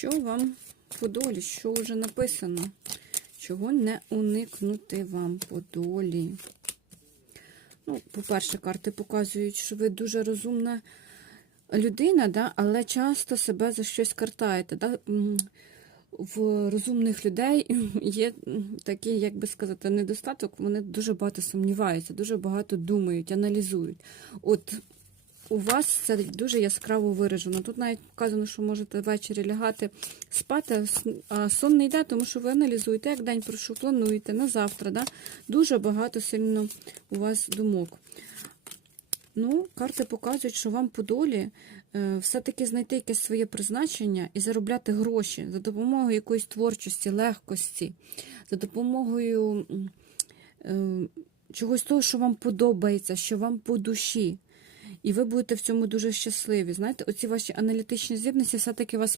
Що вам по долі? Що вже написано? Чого не уникнути вам по долі? Ну, по-перше, карти показують, що ви дуже розумна людина, да? але часто себе за щось картаєте. Да? В розумних людей є такий, як би сказати, недостаток, вони дуже багато сумніваються, дуже багато думають, аналізують. От у вас це дуже яскраво виражено. Тут навіть показано, що можете ввечері лягати спати, а сон не йде, тому що ви аналізуєте, як день пройшов, плануєте на завтра. Да? Дуже багато сильно у вас думок. Ну, карти показують, що вам по долі е, все-таки знайти якесь своє призначення і заробляти гроші за допомогою якоїсь творчості, легкості, за допомогою е, чогось того, що вам подобається, що вам по душі. І ви будете в цьому дуже щасливі. Знаєте, оці ваші аналітичні здібності все-таки вас